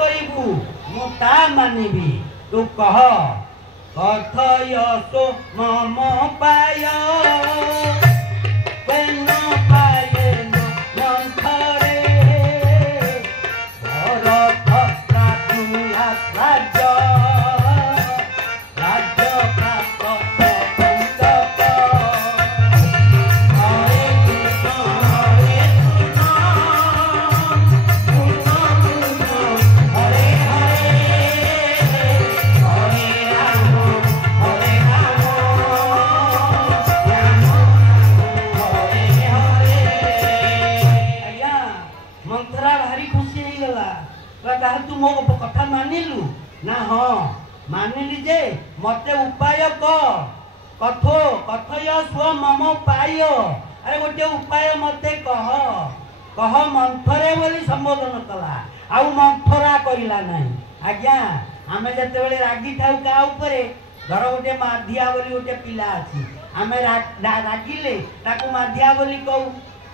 कहबू मुता मानिबी तू कह कथय सो मम पाय केन पायेन मंथरे भरत राजुला राज्य राज्य प्राप्त बंदक हरे कृष्ण हरे कृष्ण हरे हरे हरे राम हरे राम राम हरे हरे। आज्ञा मंथरा भारी खुशी हो गला तू मो कथा मानिलु ना हाँ मानिली जे मते उपाय कथो कथय स्व मम पाय अरे गोटे उपाय मते कह मंथरे बोली संबोधन कला आउ मंथरा कहला नहीं। आज्ञा आमे जते बेले रागी थाउ का ऊपरे धर गोटे माधिया बोली गोटे पिला अछि आमे रागिले ताकू माधिया बोली कहू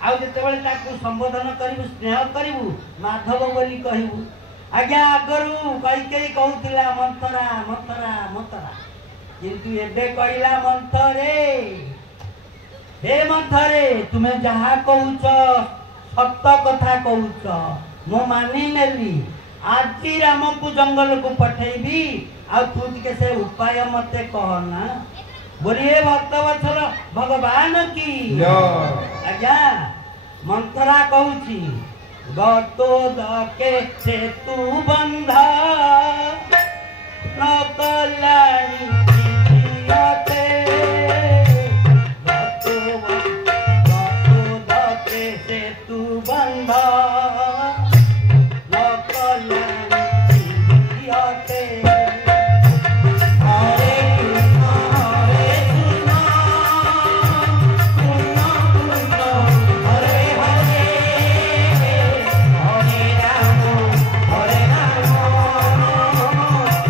आउ जते बेले ताकू संबोधन करिवु स्नेह करिवु माधव बोली कहू। आज्ञा आगरू कई कहूला मंथरा मंथरा मंथरा किंतु एबे कहला मंथरे हे मंथरे तुम्हें जहा कहूच सत्य कथा कहूच मो मानी नेली आज राम को जंगल को पठेबी आ तू के से उपाय मते कहना बोलिए भक्तवत्सल भगवान की आज्ञा मंथरा कहूची गतो दके सेतु बंधा न कल्याणी जियते गतो दके सेतु बंधा न कल्याणी जियते हरे कृष्ण हरे कृष्ण कृष्ण हरे हरे हरे राम हरे राम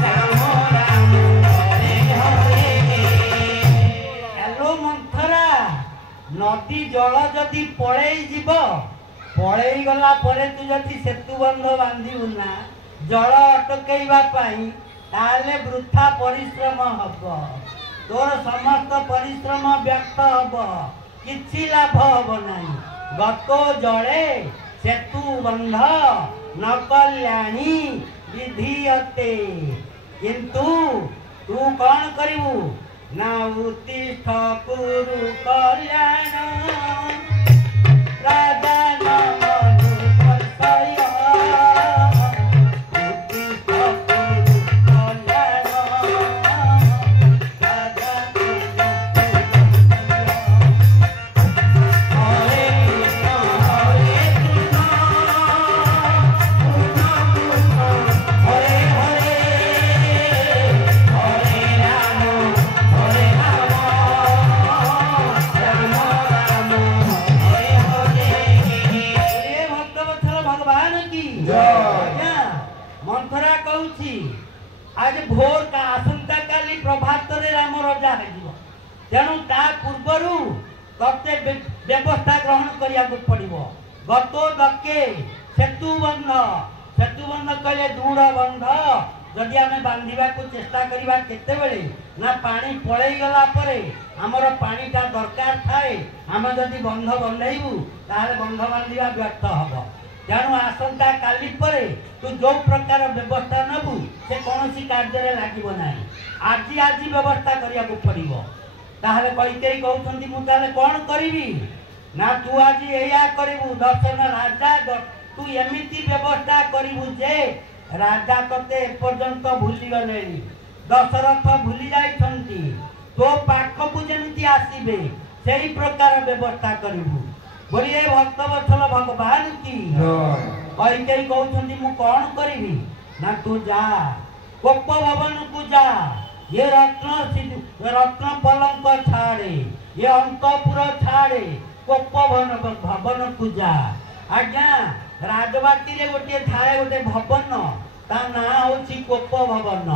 राम राम हरे हरे। हेलो मंथरा नदी जल जदि पड़ई जीव पड़ई गला परे तू जदि सेतु बंध बांधिबु ना जल अटकेइबा पाई ताले वृथा परिश्रम हब तोर समस्त परिश्रम व्यर्थ हब किछि लाभ हब नाही। गतो जले सेतु बंध न कल्याणी विधीयते किंतु तू कौन करिवु ना उत्तिष्ठ कुरु कल्याण राजा नाम दुर्पशय उत्तिष्ठ कुरु कल्याण राजा हरे कृष्ण हरे कृष्ण कृष्ण हरे हरे हरे राम हरे राम राम राम हरे हरे। बोलिए भक्तवत्सल भगवान की जय। मंथरा कहूची आज भोर का आसंता काली प्रभात रे राम रजा हेजिबो तेणु ता पूर्वरु तते व्यवस्था ग्रहण करिया को पड़िबो। गतो दके सेतु बंध कहले दृढ़ बंध जदि आमे बांधिबा को चेष्टा करिबा केते बेले ना पानी पळेई गला परे हमर पानीटा दरकार थाए आमे जदि बंध बंधाइबु ताले बंध बांधिबा व्यर्थ हबो। तेणु आसंता काली परे तू जो प्रकार व्यवस्था नबु से कौनसी कार्य लागिबो नाही आज व्यवस्था करिया को पड़िबो। ताहले कईकेई कहउछंती मु ताले कोन करिवि ना तू आज एया करिवु दर्शन राजा तू एमिति व्यवस्था करिवु जे राजा तते एपर्यंत भूली गलेनी दशरथ भूली जाइछंती तो पाखकु जेमिति आसीबे सेही प्रकार व्यवस्था करिवु। बोलिए भक्तवत्सल भगवान की कईकेई कहउछंती मु कोन करिवि ना तू जा कोप भवन को जा ये रत्न पलंक छाड़े ये अंतपुर छाड़े कोप भवन को जा। आज्ञा राजबाटी रे गोटे थाए गोटे भवन ता ना होची कोप भवन।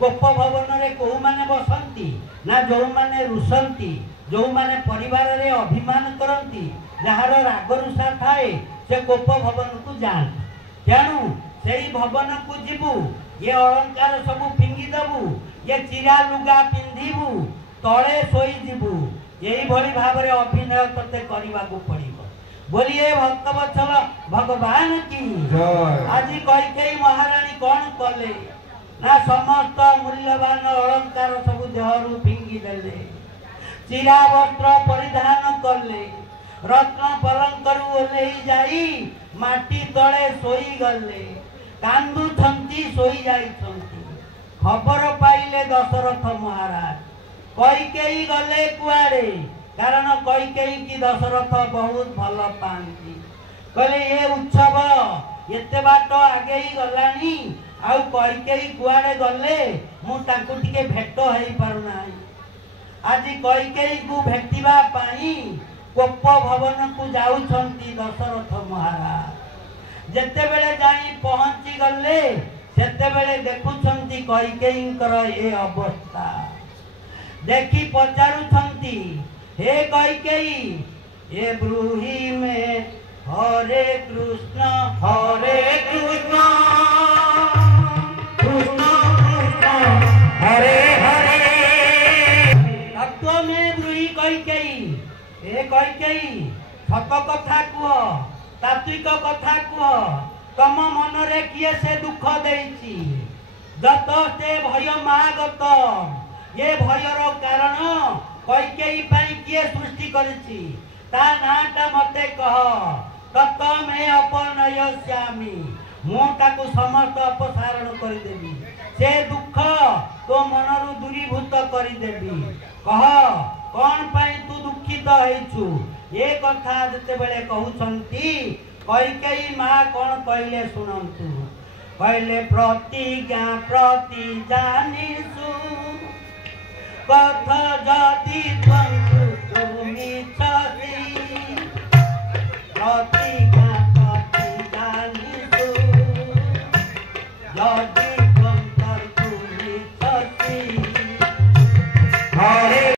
कोप भवन रे को माने बसंती ना जो माने रुसंती जो माने परिवार रे अभिमान करंती जहार राग रुषा थाए से कोप भवन को जान। तेणु से भवन को जीवु ये अलंकार सब फिंगी देबू ये चिरा लुगा पिंधिबू तले सोई जीवु यही भली भाव में अभिनय तोते करने को पड़ो बोलिए भक्तवत्सल भगवान की आज कैकेयी महारानी कौन कले ना समस्त मूल्यवान अलंकार सब देहरु फिंगी देले चिरा वस्त्र परिधान कले रत्न पलंकर ओल्हे जाई माटी तले सोई गले कांदु छंती सोई जाई छंती खबर पाइले दशरथ महाराज कैकेयी गले कुआड़े कारण कैकेयी की दशरथ बहुत भल पाती कहले ये उत्सव एते बाट आगे ही गलानी आउ कैकेयी कुआड़े गले मु तांको टिके भेट हेई पारुना आज कैकेयी को भेटिबा पाई कोप भवन को जाउछंती दशरथ महाराज जेते बेले जाई पहुंची गले सेते बेले देखुछंती कैकेयींकर ए अवस्था देखी पचारुछंती हे कैकेयी ये ब्रूही में हरे कृष्ण कृष्ण कृष्ण हरे हरे तत्व में ब्रूही कैकेयी हे कैकेयी सत कथा कुह तात्विक कथा कुह तम मन रे किए से दुख देइछि गत से भय मागत ये भयर कारण कैकेयी पाई किए सृष्टि करिछि ता नाटा मते कह तत में अपनयस्यामि मु ताकु समस्त अपसारण करि देबी से दुख तो मनरु दूरीभूत करि देबी कह कौन पाई तू दुखित हेछु ये कथा जते बेले कहउछंती कैकेयी मां कौन कहले सुनंतु कहले प्रतिज्ञा प्रति जानिसु कथा जाति त्वंतु तुमि छवि प्रतिज्ञा प्रति जानिसु यदि